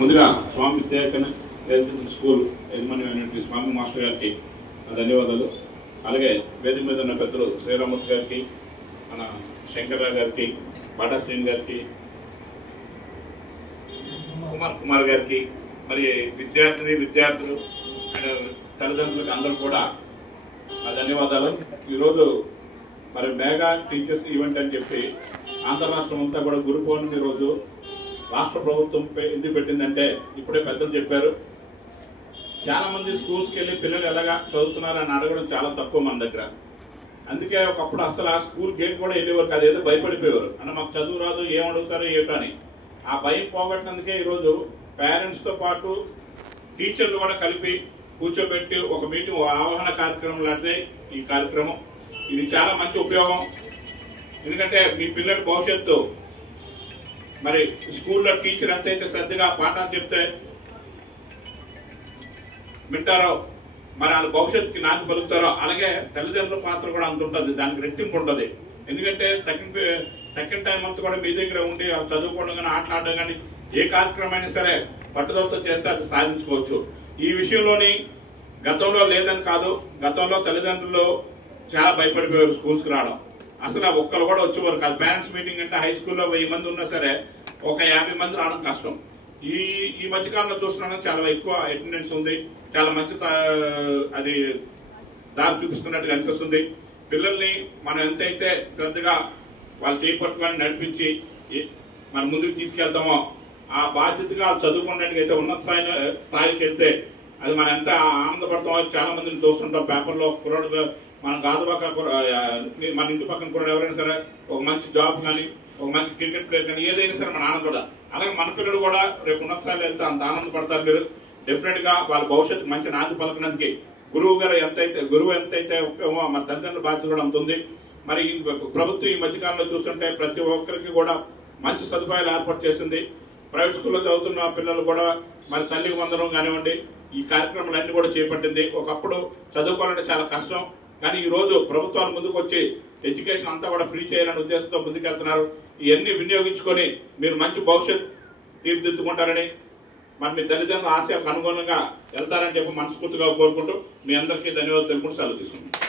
ముందుగా స్వామి విద్యాకరణ స్కూల్ యజమాని స్వామి మాస్టర్ గారికి ధన్యవాదాలు. అలాగే వేదిక మీద ఉన్న పెద్దలు శ్రీరామూర్తి గారికి, మన శంకర్రావు గారికి, బాటా శ్రీని గారికి, కుమార్ గారికి, మరి విద్యార్థులు తల్లిదండ్రులకు అందరూ కూడా ధన్యవాదాలు. ఈరోజు మరి మెగా టీచర్స్ ఈవెంట్ అని చెప్పి ఆంధ్ర రాష్ట్రం అంతా కూడా గురు పౌర్ణమి రోజు రాష్ట్ర ప్రభుత్వం ఎందుకు పెట్టిందంటే, ఇప్పుడే పెద్దలు చెప్పారు, చాలా మంది స్కూల్స్కి వెళ్ళి పిల్లలు ఎలాగా చదువుతున్నారని అడగడం చాలా తక్కువ మన దగ్గర. అందుకే ఒకప్పుడు అసలు ఆ స్కూల్ గేట్ కూడా వెళ్ళేవారు కాదు, ఏదో భయపడిపోయేవారు అన్న మాకు చదువు రాదు, ఏం అడుగుతారో ఏటో అని. ఆ భయం పోగొట్టినందుకే ఈరోజు పేరెంట్స్తో పాటు టీచర్లు కూడా కలిపి కూర్చోబెట్టి ఒక మీటింగ్ అవగాహన కార్యక్రమం లాంటిదే ఈ కార్యక్రమం. ఇది చాలా మంచి ఉపయోగం. ఎందుకంటే మీ పిల్లల భవిష్యత్తు మరి స్కూల్లో టీచర్ ఎంతైతే శ్రద్ధగా పాఠాలు చెప్తే వింటారో, మరి వాళ్ళ భవిష్యత్తుకి నాకి పలుకుతారో, అలాగే తల్లిదండ్రుల పాత్ర కూడా అంత ఉంటుంది, దానికి రెట్టింపు ఉంటుంది. ఎందుకంటే సెకండ్ టైం అంతా కూడా మీ దగ్గర ఉండి చదువుకోవడం కానీ ఆటలాడడం కానీ ఏ కార్యక్రమం అయినా సరే పట్టుదలతో చేస్తే అది సాధించుకోవచ్చు. ఈ విషయంలోని గతంలో లేదని కాదు, గతంలో తల్లిదండ్రులు చాలా భయపడిపోయారు స్కూల్స్కి రావడం. అసలు ఒక్కరు కూడా వచ్చేవారు కాదు. పేరెంట్స్ మీటింగ్ అంటే హై స్కూల్లో 1000 మంది ఉన్నా సరే ఒక 50 మంది రావడం కష్టం. ఈ మధ్యకాలంలో చూస్తున్నాను చాలా ఎక్కువ అటెండెన్స్ ఉంది, చాలా మంచి అది దారి చూపిస్తున్నట్టుగా అనిపిస్తుంది. పిల్లల్ని మనం ఎంతైతే శ్రద్ధగా వాళ్ళు చేపట్టుకొని నడిపించి మనం ముందుకు తీసుకెళ్తామో, ఆ బాధ్యతగా చదువుకున్నట్టుగా అయితే ఉన్నత స్థాయికి వెళ్తే అది మనం ఎంత ఆనందపడతామో. చాలా మందిని చూస్తుంటాం పేపర్లో, కుర్రాడు మన గాజుబాక మన ఇంటి పక్కన కూడా ఎవరైనా సరే ఒక మంచి జాబ్ కానీ ఒక మంచి క్రికెట్ ప్లేయర్ కానీ ఏదైనా సరే మన ఆనందపడాలి. అలాగే మన పిల్లలు కూడా రేపు ఉన్నత స్థాయిలో వెళ్తే అంత ఆనందపడతారు. మీరు డెఫినెట్ గా వాళ్ళ భవిష్యత్తు మంచి నాంది పలకడానికి గురువు ఎంతైతే ఉపయోగమో మన తల్లిదండ్రుల బాధ్యత కూడా అంత ఉంది. మరి ప్రభుత్వం ఈ మధ్యకాలంలో చూస్తుంటే ప్రతి ఒక్కరికి కూడా మంచి సదుపాయాలు ఏర్పాటు చేసింది. ప్రైవేట్ స్కూల్లో చదువుతున్న పిల్లలు కూడా మరి తల్లికి వందనం కానివ్వండి, ఈ కార్యక్రమాలన్నీ కూడా చేపట్టింది. ఒకప్పుడు చదువుకోవాలంటే చాలా కష్టం, కానీ ఈ రోజు ప్రభుత్వాలు ముందుకు వచ్చి ఎడ్యుకేషన్ అంతా కూడా ఫ్రీ చేయాలనే ఉద్దేశంతో ముందుకెళ్తున్నారు. ఇవన్నీ వినియోగించుకొని మీరు మంచి భవిష్యత్ తీర్చిదిద్దుకుంటారని, మరి మీ తల్లిదండ్రుల ఆశయాలకు అనుగుణంగా వెళ్తారని చెప్పి మనస్ఫూర్తిగా కోరుకుంటూ మీ అందరికీ ధన్యవాదాలు తెలుపుకుంటూ సెలవు తీసుకుంటాం.